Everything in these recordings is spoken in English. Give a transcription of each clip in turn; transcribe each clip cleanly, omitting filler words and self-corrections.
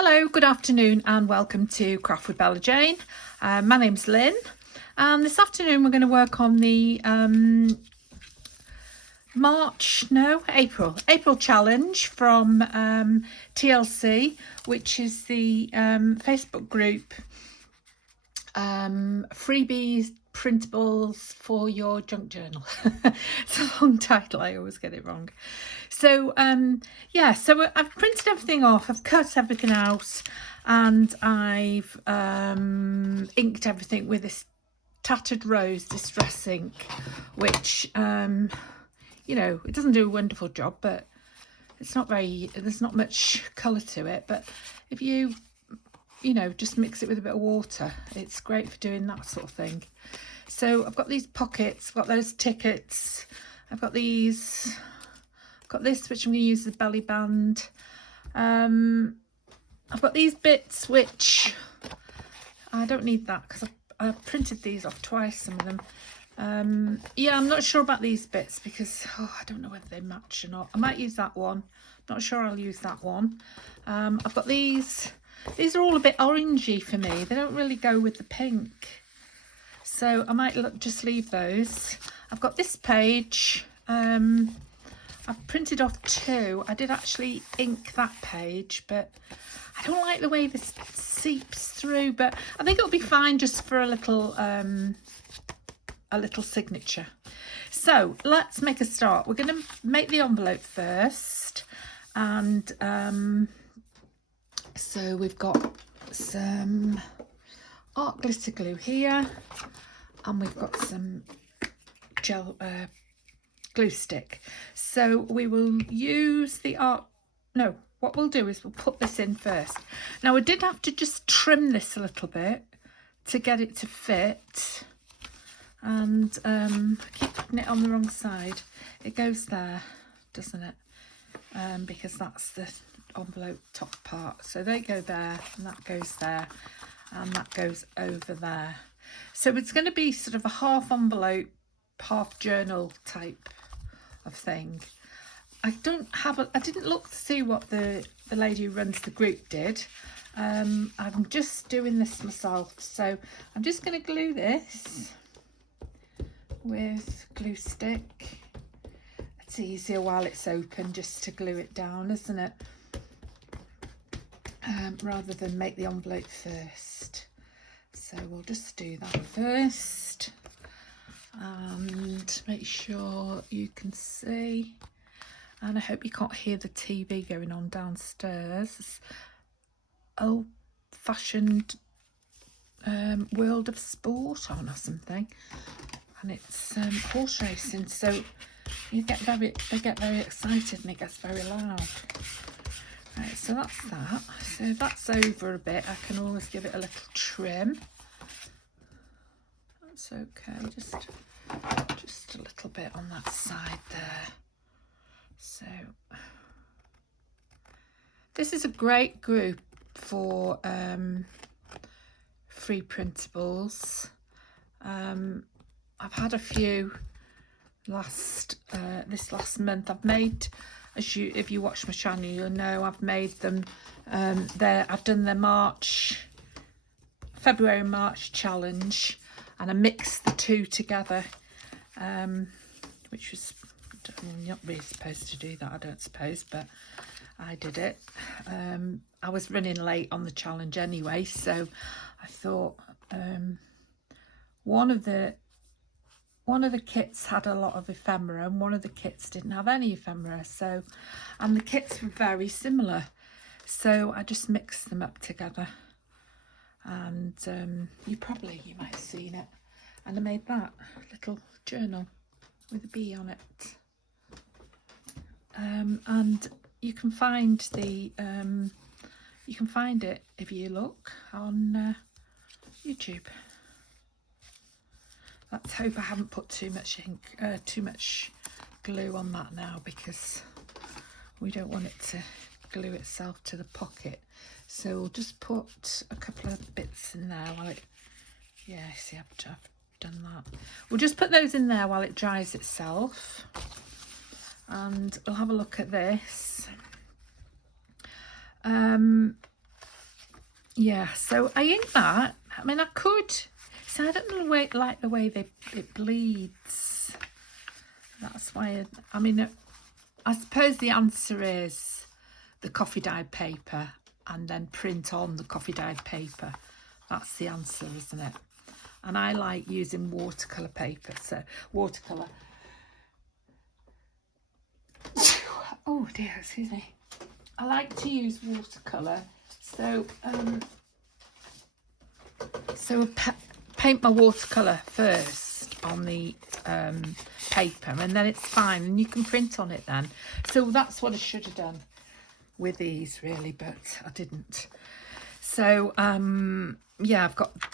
Hello, good afternoon and welcome to Craft with Bella Jane. My name's Lynn and this afternoon we're going to work on the April challenge from TLC, which is the Facebook group freebies printables for your junk journal. It's a long title, I always get it wrong. So yeah, so I've printed everything off, I've cut everything out, and I've inked everything with this tattered rose distress ink, which you know, it doesn't do a wonderful job, but it's not very, there's not much colour to it. But if you know, just mix it with a bit of water, it's great for doing that sort of thing. So I've got these pockets, I've got those tickets, I've got these, I've got this which I'm going to use as a belly band. I've got these bits which I don't need that because I printed these off twice, some of them. Yeah, I'm not sure about these bits because I don't know whether they match or not. I might use that one, not sure I'll use that one. I've got these are all a bit orangey for me, they don't really go with the pink, so I might just leave those. I've got this page, I've printed off two. I did actually ink that page, but I don't like the way this seeps through, but I think it'll be fine just for a little signature. So let's make a start. We're going to make the envelope first, and so we've got some art glitter glue here, and we've got some gel glue stick. So we will use the art, no, what we'll do is we'll put this in first. Now I did have to just trim this a little bit to get it to fit, and I keep putting it on the wrong side. It goes there, doesn't it? Because that's the envelope top part, so they go there, and that goes there, and that goes over there. So it's going to be sort of a half envelope, half journal type of thing. I didn't look to see what the lady who runs the group did. I'm just doing this myself, so I'm just going to glue this with glue stick. It's easier while it's open just to glue it down, isn't it? Rather than make the envelope first. So we'll just do that first and make sure you can see. And I hope you can't hear the TV going on downstairs. It's old-fashioned World of Sport on or something, and it's horse racing. So they get very excited and it gets very loud. Right, so that's that. So if that's over a bit, I can always give it a little trim. That's okay, just a little bit on that side there. So this is a great group for free printables. I've had a few this last month. I've made, if you watch my channel, you'll know I've made them. I've done the February March challenge, and I mixed the two together, which was, you're not really supposed to do that, I don't suppose, but I did it. I was running late on the challenge anyway, so I thought one of the kits had a lot of ephemera and one of the kits didn't have any ephemera, so, and the kits were very similar, so I just mixed them up together, and you might have seen it, and I made that little journal with a bee on it. And you can find it if you look on YouTube. Let's hope I haven't put too much glue on that now, because we don't want it to glue itself to the pocket. So we'll just put a couple of bits in there while it, yeah, see, I've done that. We'll just put those in there while it dries itself, and we'll have a look at this. yeah, so I ink that. I mean, I could. So I don't know like the way it bleeds. That's why. I mean, I suppose the answer is the coffee dyed paper and then print on the coffee dyed paper. That's the answer, isn't it? And I like using watercolour paper. So watercolour. Oh dear, excuse me. I like to use watercolour. So paint my watercolour first on the paper, and then it's fine, and you can print on it then. So that's what I should have done with these really, but I didn't. So yeah,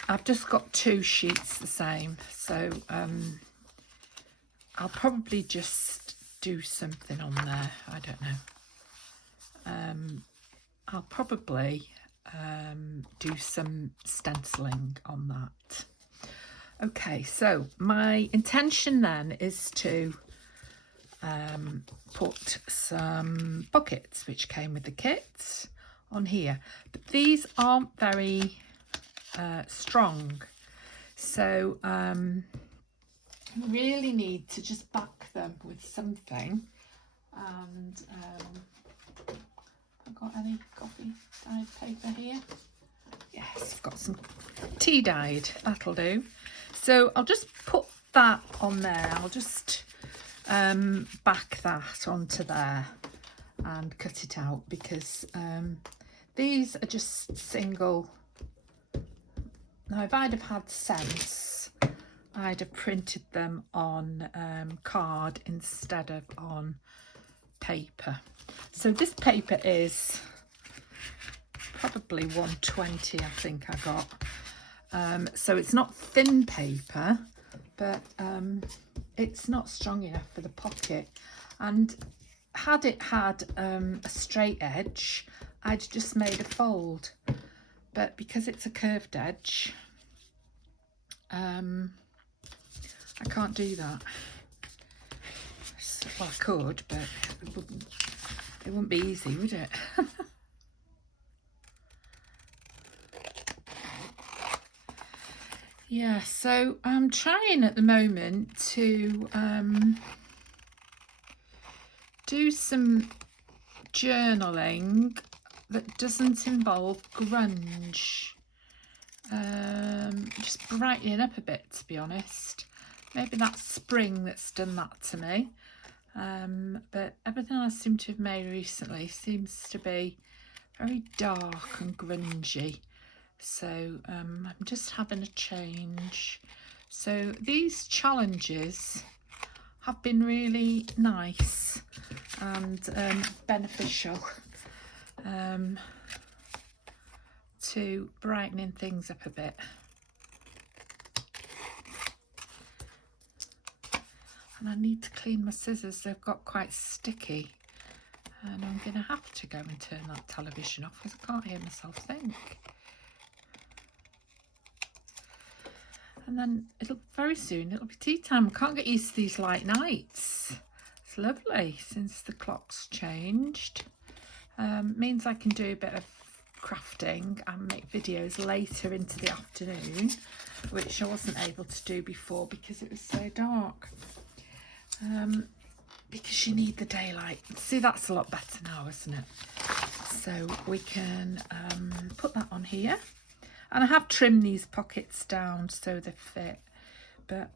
I've just got 2 sheets the same. So I'll probably just do something on there. I don't know. I'll probably do some stenciling on that. Okay, so my intention then is to put some pockets which came with the kit on here, but these aren't very strong, so I really need to just back them with something. And I've got any coffee dyed paper here. Yes, I've got some tea dyed, that'll do. So I'll just put that on there. I'll just back that onto there and cut it out, because these are just single. Now if I'd have had sense, I'd have printed them on card instead of on paper. So this paper is probably 120, I think I got. So it's not thin paper, but it's not strong enough for the pocket. And had it had a straight edge, I'd just made a fold. But because it's a curved edge, I can't do that. So, well, I could, but it wouldn't be easy, would it? Yeah, so I'm trying at the moment to do some journaling that doesn't involve grunge. Just brightening up a bit, to be honest. Maybe that's spring that's done that to me. But everything I seem to have made recently seems to be very dark and grungy. So I'm just having a change. So these challenges have been really nice and beneficial to brightening things up a bit. And I need to clean my scissors, they've got quite sticky, and I'm going to have to go and turn that television off because I can't hear myself think. And then very soon it'll be tea time. I can't get used to these light nights. It's lovely since the clock's changed. Means I can do a bit of crafting and make videos later into the afternoon, which I wasn't able to do before because it was so dark. Because you need the daylight. See, that's a lot better now, isn't it? So we can put that on here. And I have trimmed these pockets down so they fit, but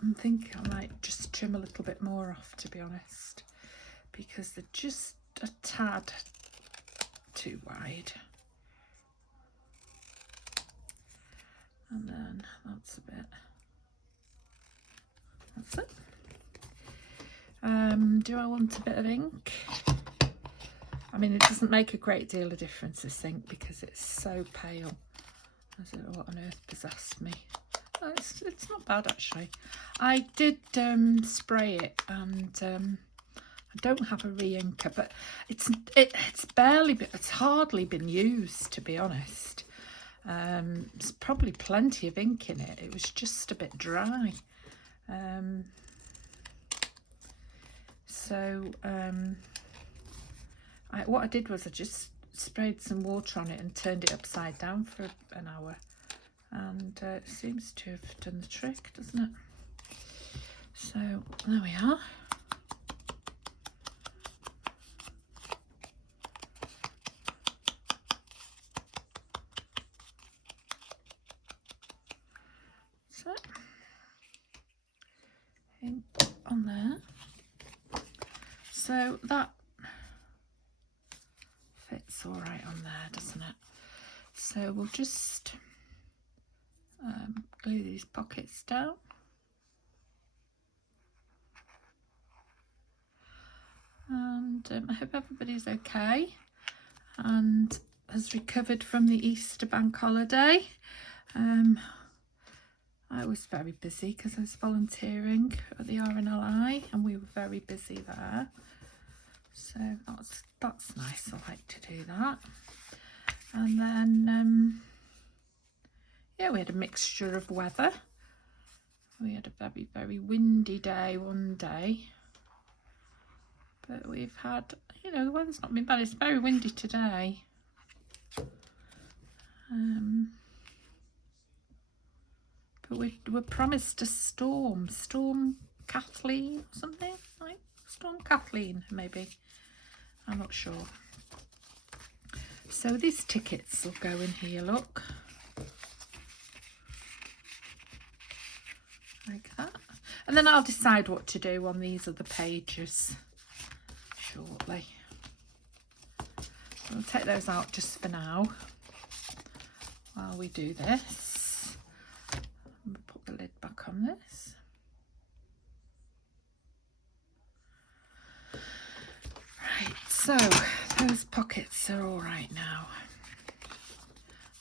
I'm thinking I might just trim a little bit more off, to be honest, because they're just a tad too wide. And then that's a bit, that's it. Do I want a bit of ink? I mean, it doesn't make a great deal of difference, this ink, because it's so pale. I don't know what on earth possessed me. Oh, it's not bad, actually. I did spray it, and I don't have a re-inker, but it's hardly been used, to be honest. There's probably plenty of ink in it. It was just a bit dry. What I did was I just sprayed some water on it and turned it upside down for an hour, and it seems to have done the trick, doesn't it? So there we are. So on there. So that fits all right on there, doesn't it? So we'll just glue these pockets down. And I hope everybody's okay and has recovered from the Easter bank holiday. I was very busy because I was volunteering at the RNLI and we were very busy there. So that's nice, I like to do that. And then, yeah, we had a mixture of weather. We had a very, very windy day one day. But we've had, you know, the weather's not been bad. It's very windy today. But we're promised a storm. Storm Kathleen or something? Like Storm Kathleen, maybe. I'm not sure. So these tickets will go in here, look. Like that. And then I'll decide what to do on these other pages shortly. I'll take those out just for now while we do this. We'll put the lid back on this. Right, so those pockets are all right now.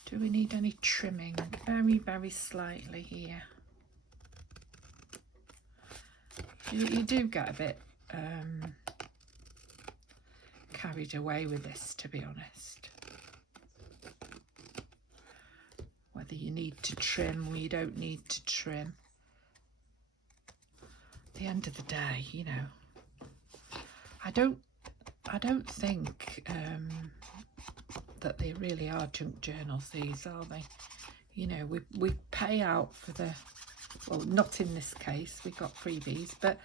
Do we need any trimming? Very, very slightly here. You do get a bit carried away with this, to be honest. Whether you need to trim or you don't need to trim. At the end of the day, you know, I don't think that they really are junk journals, these, are they? You know, we pay out for the, well, not in this case, we got freebies, but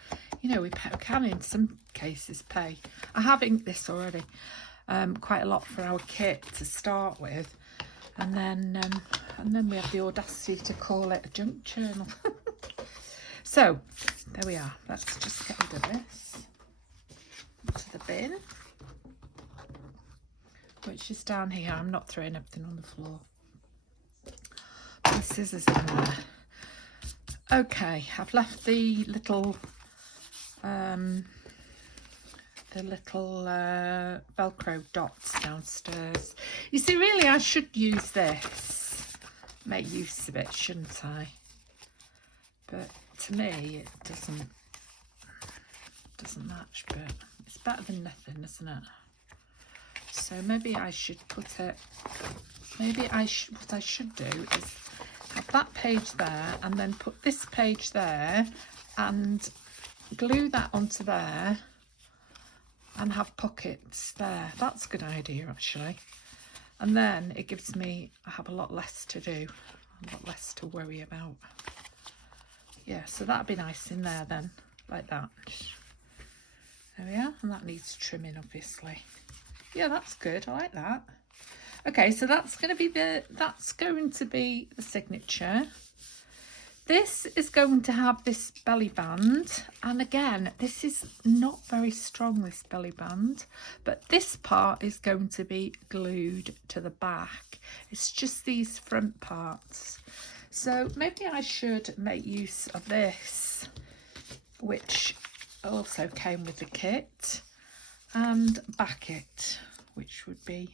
you know, we can in some cases pay. I have inked this already, quite a lot for our kit to start with, and then we have the audacity to call it a junk journal. So there we are. Let's just get rid of this into the bin, which is down here. I'm not throwing everything on the floor. Put the scissors in there. Okay, I've left the little Velcro dots downstairs. You see, really I should use this, make use of it, shouldn't I? But to me it doesn't match, but it's better than nothing, isn't it? So maybe I should put it, what I should do is have that page there and then put this page there and glue that onto there and have pockets there. That's a good idea, actually. And then it gives me, I have a lot less to do, a lot less to worry about. Yeah, so that'd be nice in there then, like that. There we are, and that needs trimming, obviously. Yeah, that's good, I like that. Okay, so that's going to be the signature. This is going to have this belly band, and again, this is not very strong, this belly band, but this part is going to be glued to the back. It's just these front parts. So maybe I should make use of this, which also came with the kit, and back it, which would be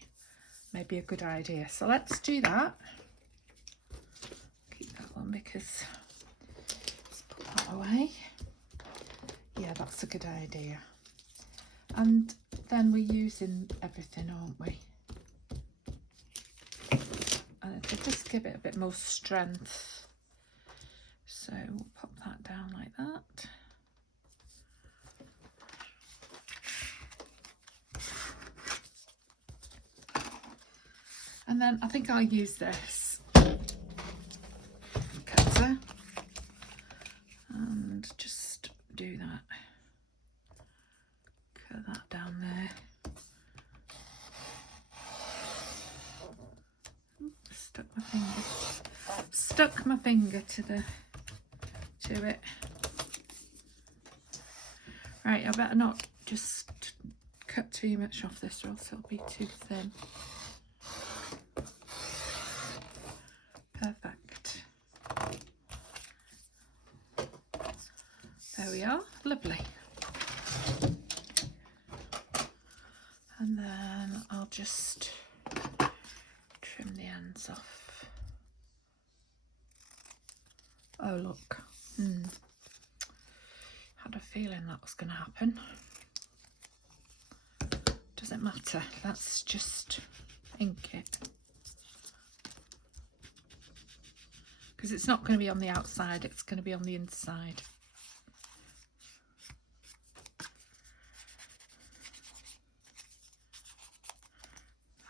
maybe a good idea. So let's do that. Keep that one because let's put that away. Yeah, that's a good idea. And then we're using everything, aren't we? And it'll just give it a bit more strength. So we'll pop that down like that. And then I think I'll use this cutter and just do that. Cut that down there. Stuck my finger to it. Right, I better not just cut too much off this or else it'll be too thin. Perfect. There we are, lovely. And then I'll just trim the ends off. Oh look, had a feeling that was going to happen. Doesn't matter, let's just ink it. Because it's not going to be on the outside, it's going to be on the inside.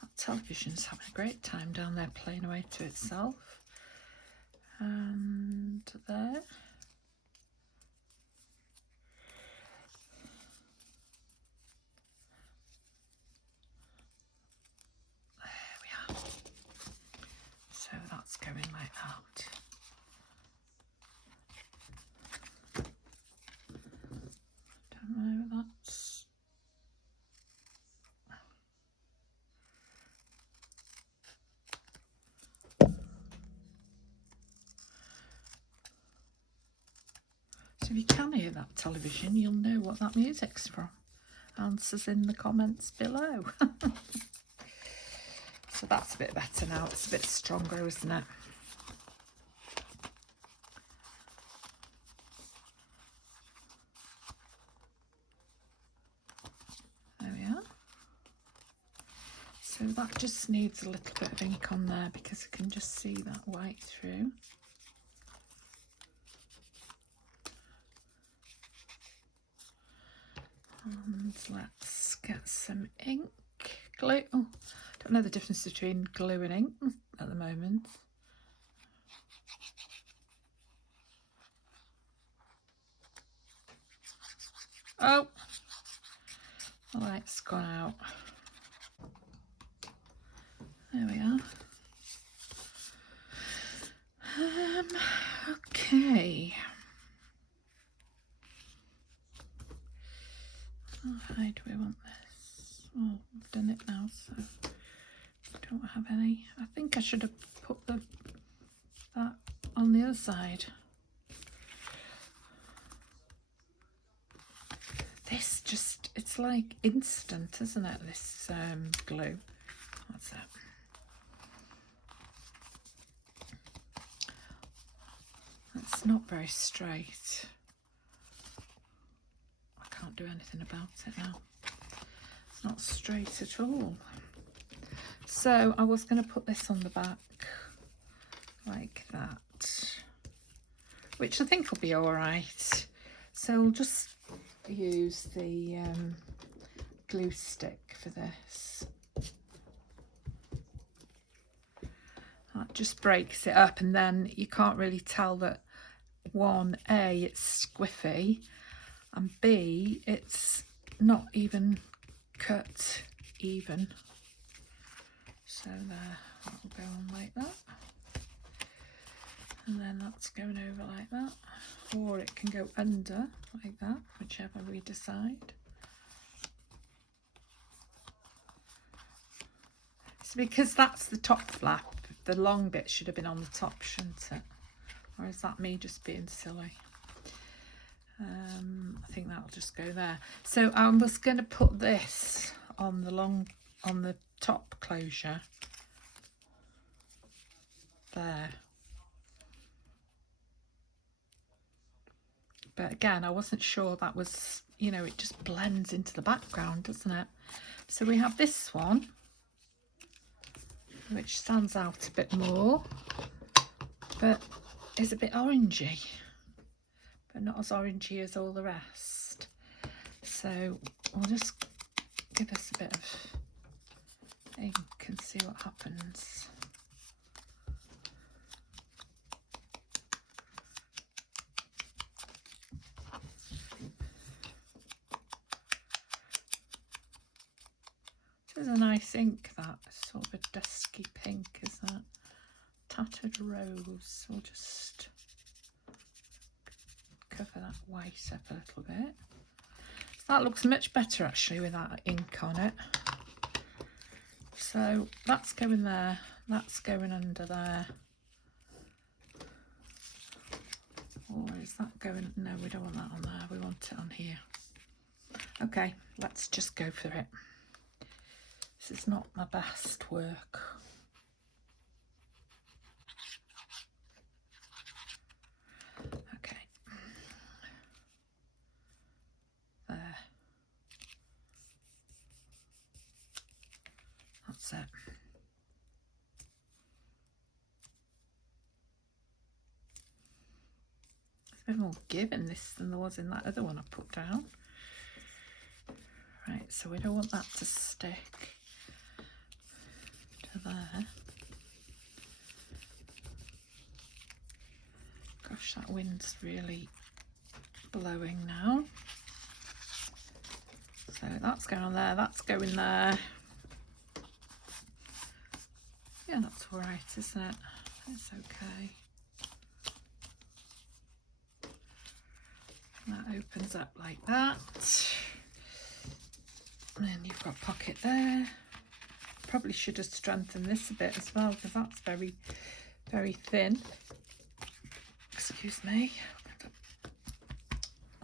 That television's having a great time down there playing away to itself. And there. There we are. So that's going like that. Don't know, that's... So if you can hear that television, you'll know what that music's from. Answers in the comments below. So that's a bit better now. It's a bit stronger, isn't it? There we are. So that just needs a little bit of ink on there because I can just see that white through. And let's get some ink, glue. Oh, don't know the difference between glue and ink at the moment. Oh, the light's gone out. There we are. Okay. How high do we want this? Well, we've done it now, so I don't have any. I think I should have put that on the other side. This just, it's like instant, isn't it, this glue. What's that? It's not very straight. Can't do anything about it now. It's not straight at all. So I was going to put this on the back like that, which I think will be all right. So I'll just use the glue stick for this. That just breaks it up, and then you can't really tell that one, A, it's squiffy, and B, it's not even cut even. So there, that'll go on like that. And then that's going over like that. Or it can go under like that, whichever we decide. It's because that's the top flap. The long bit should have been on the top, shouldn't it? Or is that me just being silly? I think that'll just go there. So I was going to put this on the top closure there. But again, I wasn't sure that was, you know, it just blends into the background, doesn't it? So we have this one, which stands out a bit more, but is a bit orangey, but not as orangey as all the rest. So we'll just give this a bit of ink and see what happens. This is a nice ink, that sort of a dusky pink, is that? Tattered Rose. We'll just cover that white up a little bit. So that looks much better actually with that ink on it. So that's going there, that's going under there. Or is that going? No, we don't want that on there, we want it on here. Okay, let's just go for it. This is not my best work. Okay. There. That's it. There's a bit more give in this than there was in that other one I put down. Right, so we don't want that to stick to there. Gosh, that wind's really blowing now. So that's going on there, that's going there. Yeah, that's all right, isn't it? It's okay. And that opens up like that. And then you've got a pocket there. Probably should have strengthened this a bit as well because that's very, very thin. Excuse me.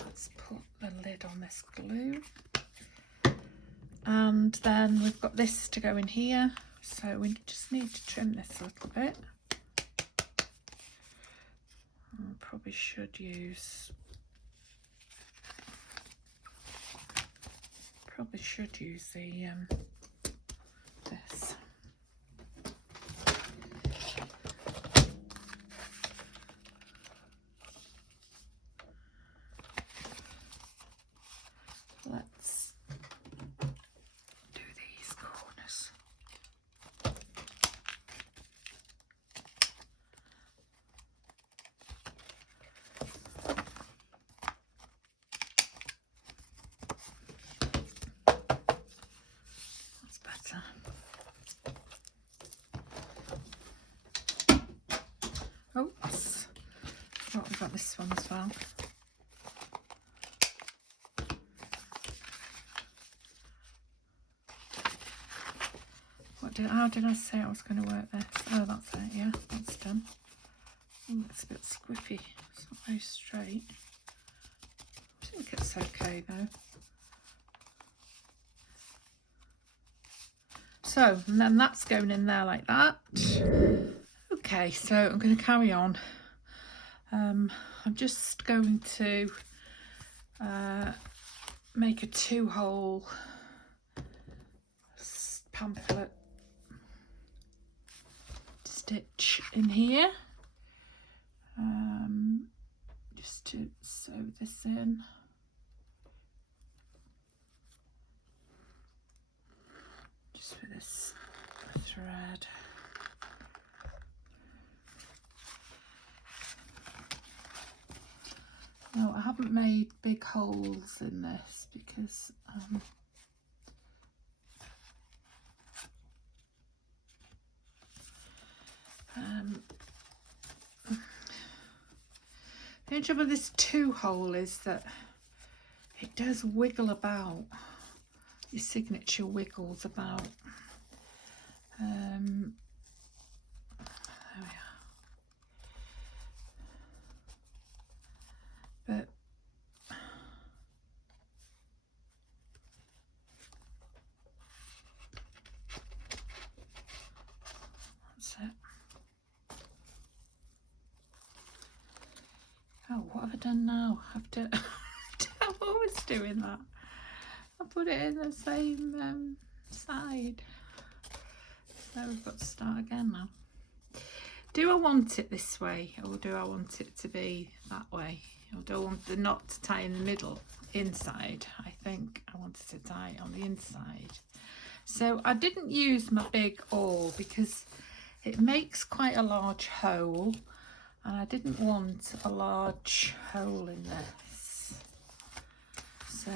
Let's put the lid on this glue. And then we've got this to go in here. So we just need to trim this a little bit. I probably should use the this. Let's do these corners. Oops, oh, we've got this one as well. How did I say I was going to work this? Oh, that's it, yeah, that's done. Oh, it's a bit squiffy, it's not very straight. I think it's okay though. So, and then that's going in there like that. Okay, so I'm going to carry on. I'm just going to make a 2-hole pamphlet stitch in here, just to sew this in. Just for this thread. No, I haven't made big holes in this because the only trouble with this 2-hole is that it does wiggle about. Your signature wiggles about. There we are. But that's it. Oh, what have I done now? I'm always doing that. I put it in the same side. So we've got to start again now. Do I want it this way or do I want it to be that way? Or do I want the knot to tie in the middle inside? I think I wanted to tie it on the inside. So I didn't use my big awl because it makes quite a large hole, and I didn't want a large hole in this. So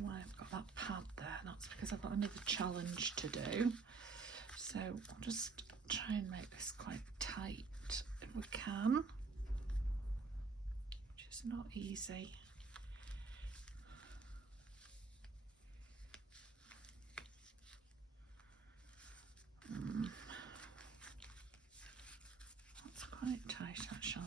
why I've got that pad there, that's because I've got another challenge to do. So I'll just try and make this quite tight if we can, which is not easy. That's quite tight actually.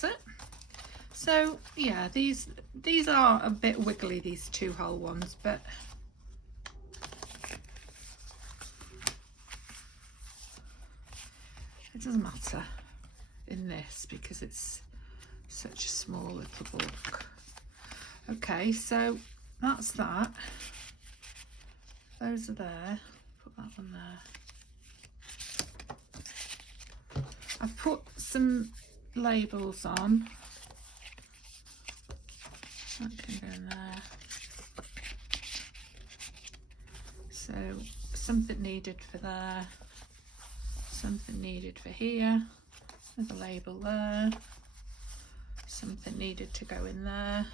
It. So yeah, these are a bit wiggly, these 2-hole ones, but it doesn't matter in this because it's such a small little book. Okay, so that's that. Those are there. Put that one there. I've put some labels on. That can go in there. So something needed for there, something needed for here, with a label there, something needed to go in there.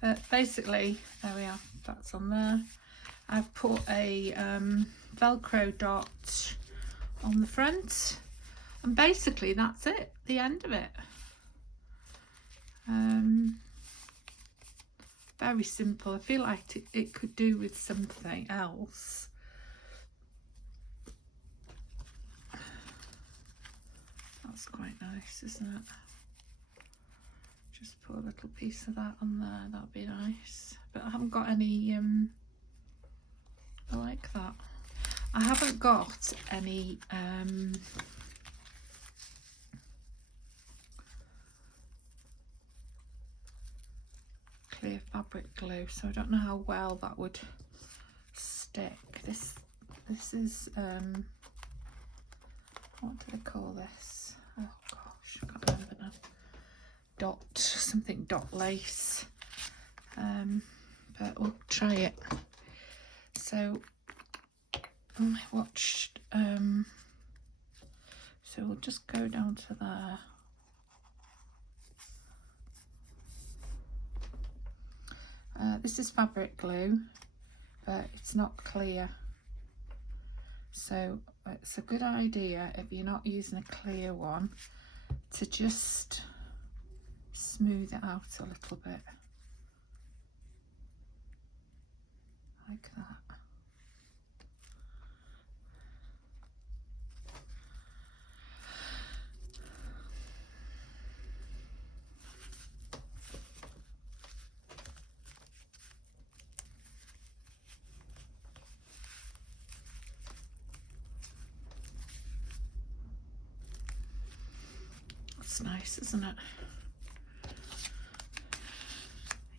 But basically, there we are, that's on there. I've put a Velcro dot on the front, and basically that's it, the end of it. Very simple. I feel like it could do with something else. That's quite nice, isn't it? Just put a little piece of that on there, that'd be nice. But I haven't got any, I like that. I haven't got any clear fabric glue, so I don't know how well that would stick. This is what do they call this? Oh gosh, I can't remember now. Something dot lace, but we'll try it. So I watched so we'll just go down to there. This is fabric glue, but it's not clear, so it's a good idea if you're not using a clear one to just smooth it out a little bit like that. That's nice, isn't it?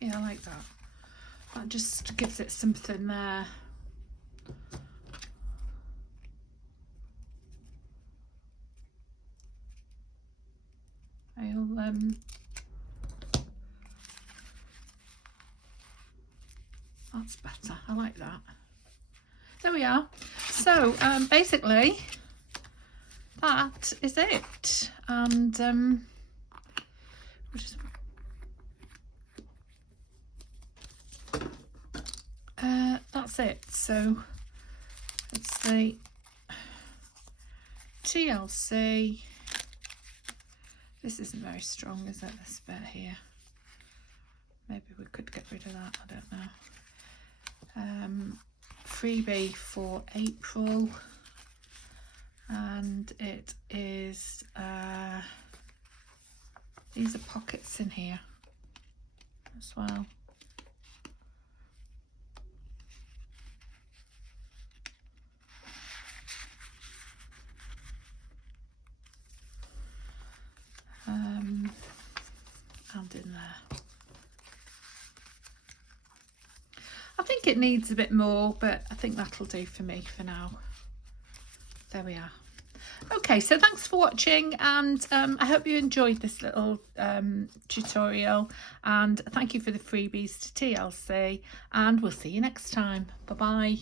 Yeah, I like that. That just gives it something there. That's better. I like that. There we are. So basically that is it, and that's it. So it's the TLC. This isn't very strong, is it, this bit here? Maybe we could get rid of that, I don't know. Freebie for April, and it is these are pockets in here as well. around in there. I think it needs a bit more, but I think that'll do for me for now. There we are. Okay, so thanks for watching, and I hope you enjoyed this little tutorial, and thank you for the freebies to TLC, and we'll see you next time. Bye bye.